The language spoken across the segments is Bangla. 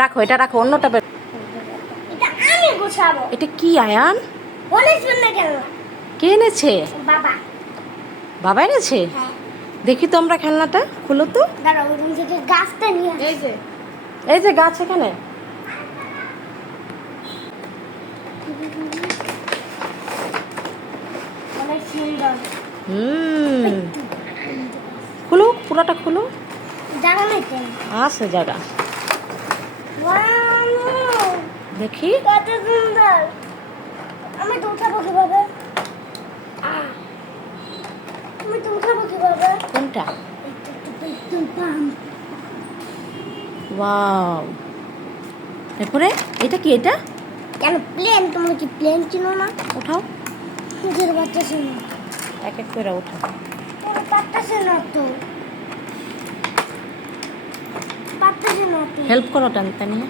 রাখো এটা রাখো অন্যটা বের এটা আমি গোছাবো। এটা কি আয়ান? কে এনেছে? বাবা। বাবা এনেছে? হ্যাঁ। দেখি তো আমরা খেলনাটা খুলো তো। গাছটা নিয়ে এই যে এই যে গাছ এখানে। হুম। খুলো পুরোটা খুলো আছে জায়গা! দেখি। কত সুন্দর। আমি তো উঠাবো কীভাবে! আমি তো উঠাবো কীভাবে? কোনটা? ওয়াও তারপরে এটা কি এটা? কেন প্লেন তোমরা কি প্লেন চিনো না? উঠাও নিজের বাচ্চা চিনো। এক এক করে ওরা পারতেছে না তো পারতেছে না তো হেল্প করো টানতে নিয়ে।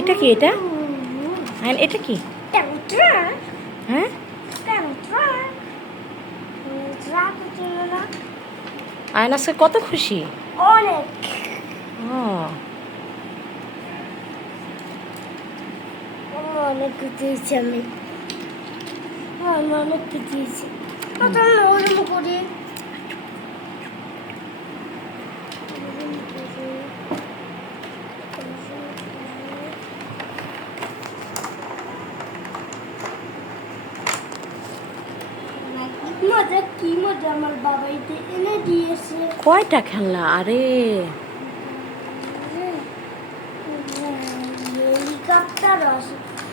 এটা কি এটা? হ্যাঁ এটা কি? হ্যাঁ? আয়ন কত খুশি? অনেক ও অনেক কিছু আমি। আমি অনেক কিছু ওরম করি। মজা কি মজা আমার বাবা এটা এনে দিয়েছে। কয়টা খেলনা? আরে। হেলিকপ্টার আছে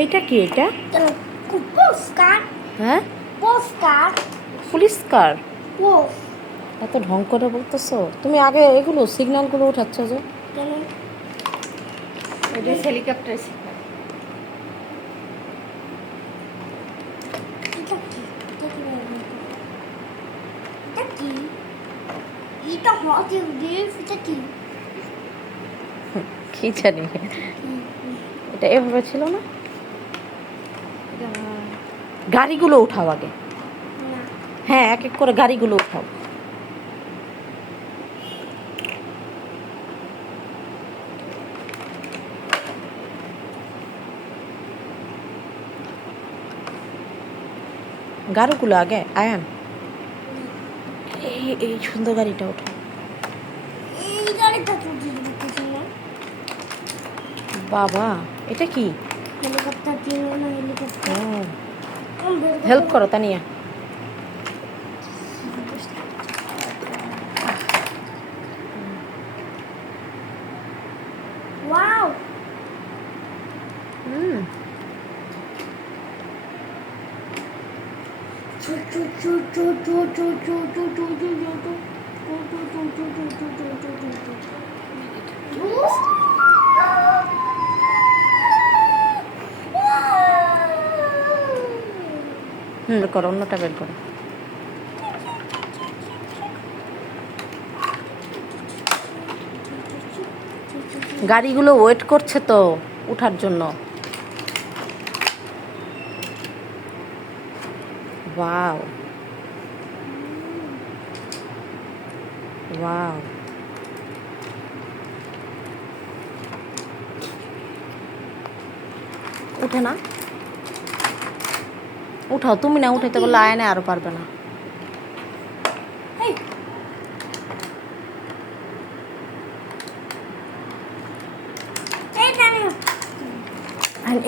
এটা কি এটা? হ্যাঁ? পুরস্কার। পুলিশকার ও এত ঢং করে বলতেছো। তুমি আগে এগুলো সিগন্যালগুলো উঠাচ্ছ যে। এটা হেলিকপ্টার কি? জানি। এটা এভাবে ছিল না? গাড়িগুলো উঠাও আগে। হ্যাঁ এক এক করে গাড়িগুলো উঠাও। গাড়িগুলো আগে আয়ান। এই এই সুন্দর গাড়িটা না। বাবা এটা কি? হেলিকপ্টার দিয়ে না হেলিকপ্টার হেল্প করো তানিয়া ওয়াও হুম চু বের করো, অন্যটা বের করো। গাড়িগুলো ওয়েট করছে তো উঠার জন্য। ওয়াও ওয়াও উঠে না? উঠাও তুমি না উঠাইতে বললে আয়নে আরও পারবে না।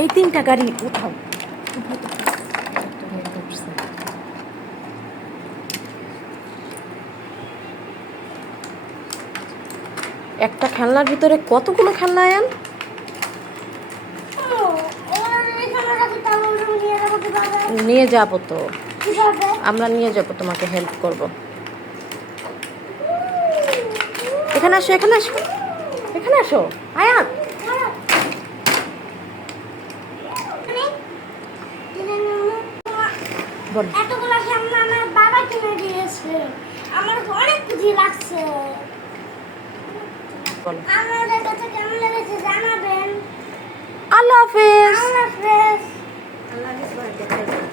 এই তিনটা গাড়ি উঠাও। একটা খেলনার ভিতরে কতগুলো খেলনা আয়ান ও, ওরা এখানে রাখি তাহলে ওরা নিয়ে যাব কীভাবে? নিয়ে যাব তো। আমরা নিয়ে যাব তোমাকে হেল্প করব। এখানে আসো এখানে আসো। এখানে আসো। আয়ান! ধরো। কিনে নেব। বল। এতগুলো খেলনা আমার বাবা কিনে দিয়েছে। আমার অনেক খুশি লাগছে। বল। কাছে কেমন লেগেছে জানাবেন। আল্লাহ হাফেজ। আল্লাহ হাফেজ। আল্লাহ হাফেজ